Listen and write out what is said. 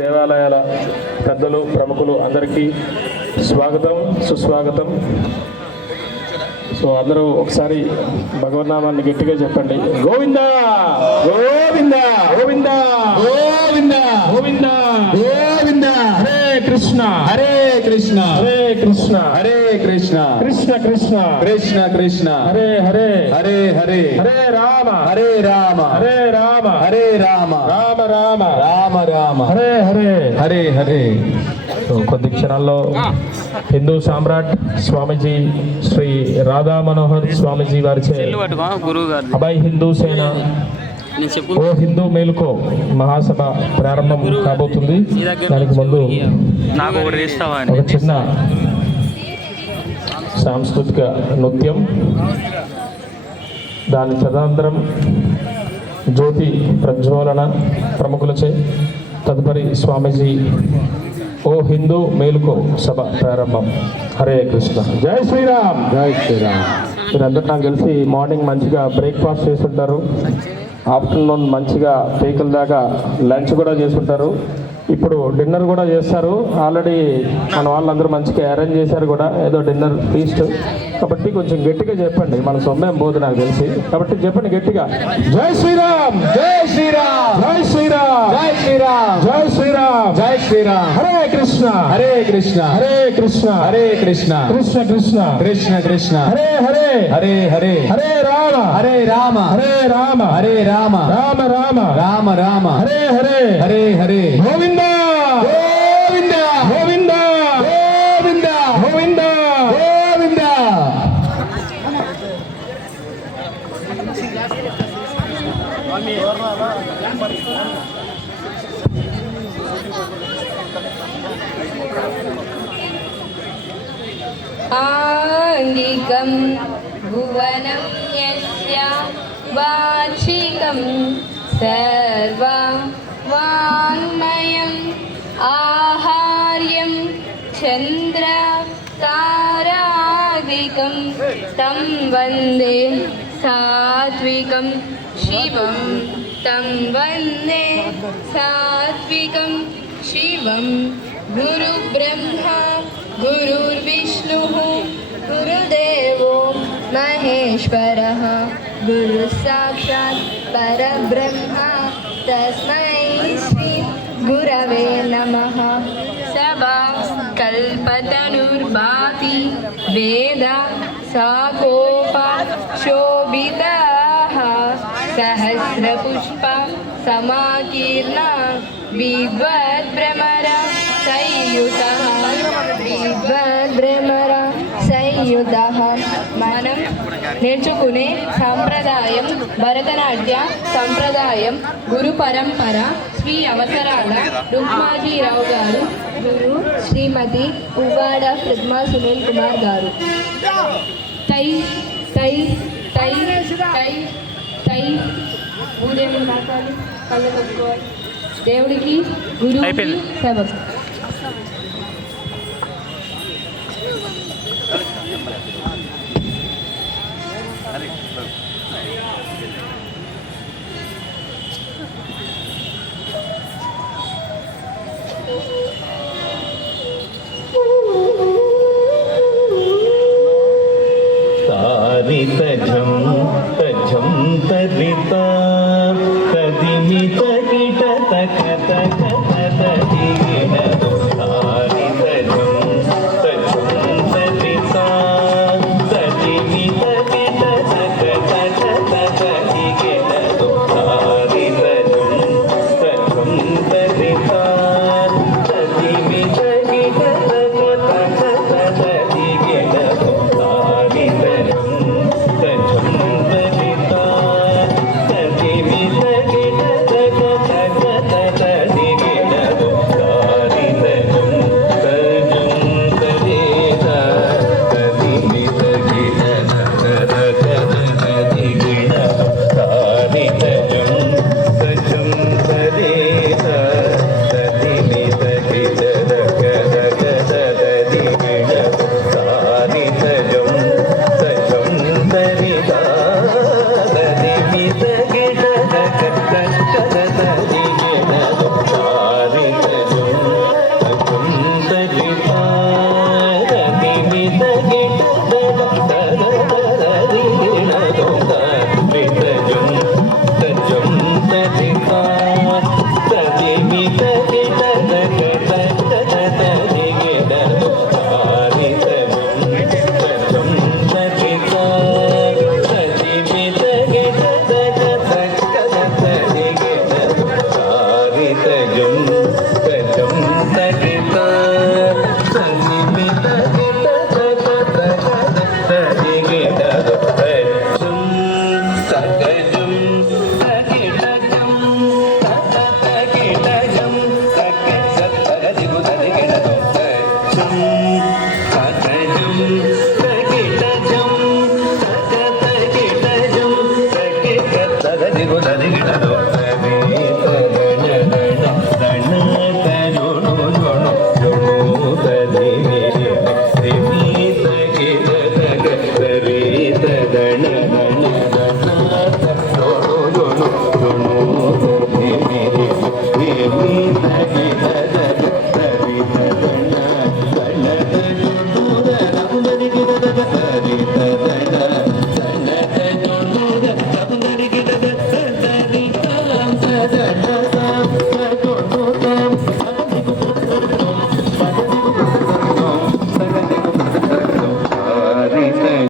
దేవాలయాల పెద్దలు ప్రముఖులు అందరికీ స్వాగతం సుస్వాగతం. సో అందరూ ఒకసారి భగవన్నామాన్ని గట్టిగా చెప్పండి. గోవిందా గోవిందా గోవిందా గోవిందా గోవిందా గోవిందా. హరే కృష్ణ హరే కృష్ణ హరే కృష్ణ హరే కృష్ణ కృష్ణ కృష్ణ కృష్ణ కృష్ణ హరే హరే హరే హరే హరే రామ హరే రామ హరే రామ హరే రామ రామ రామ రామ రామ హరే హరే హరే హరే. కొద్ది క్షణాల్లో హిందూ సామ్రాట్ స్వామీజీ శ్రీ రాధా మనోహర్ స్వామీజీ వారిచే అభయ్ హిందూ సేన ఓ హిందూ మేలుకో మహాసభ ప్రారంభం కాబోతుంది. దానికి ముందు ఒక చిన్న సాంస్కృతిక నృత్యం, దాని తదనంతరం జ్యోతి ప్రజ్వలన ప్రముఖులచే, తదుపరి స్వామీజీ ఓ హిందూ మేలుకో సభ ప్రారంభం. హరే కృష్ణ. జై శ్రీరామ్. జై శ్రీరామ్. మీరందరూ నాకు తెలిసి మార్నింగ్ మంచిగా బ్రేక్ఫాస్ట్ చేస్తుంటారు, ఆఫ్టర్నూన్ మంచిగా పీకల దాకా లంచ్ కూడా చేస్తుంటారు, ఇప్పుడు డిన్నర్ కూడా చేస్తారు. ఆల్రెడీ మన వాళ్ళందరూ మంచిగా అరేంజ్ చేశారు కూడా, ఏదో డిన్నర్ ఫీస్ట్. కాబట్టి కొంచెం గట్టిగా చెప్పండి, మన సొమ్మేం పోదు నాకు తెలిసి. కాబట్టి చెప్పండి గట్టిగా. జై శ్రీరామ్ జై శ్రీరామ్ జై శ్రీరామ్ జై శ్రీరామ్ జై శ్రీరామ్ జై శ్రీరామ్. హరే కృష్ణ హరే కృష్ణ హరే కృష్ణ హరే కృష్ణ కృష్ణ కృష్ణ కృష్ణ కృష్ణ హరే హరే హరే హరే హరే రామ హరే రామ హరే రామ హరే రామ రామ రామ రామ రామ హరే హరే హరే హరే. గోవింద గోవింద గోవింద గోవింద గోవింద గోవింద. ఆంగికం భువనం యస్య వాచికం సర్వం వాంగ్మయం ఆహార్యం చంద్ర తారాదికం తం వందే సాత్వికం శివం తం వందే సాత్వికం శివం. గురు బ్రహ్మ గురుర్విష్ణుః గురుదేవో మహేశ్వరః గురు సాక్షాత్ పరబ్రహ్మ తస్మై శ్రీ గురవే నమః. సభా కల్పతనుర్భాతి వేద సాకోప శోభితాః సహస్రపుష్ప సమాకీర్ణ విద్వద్భ్రమర సంయుతః విద్వద్భ్రమర సంయుతః. మనం నేర్చుకునే సంప్రదాయం భరతనాట్య సంప్రదాయం. గురు పరంపర శ్రీ అవసరాల రుక్మాజీరావు గారు, గురు శ్రీమతి పువ్వాడ పద్మా సునీల్ కుమార్ గారు. తై తై తై తై తై. ఊరేమి మాట్లాడి కళ్ళు కట్టుకోవాలి. దేవుడికి గురువుకి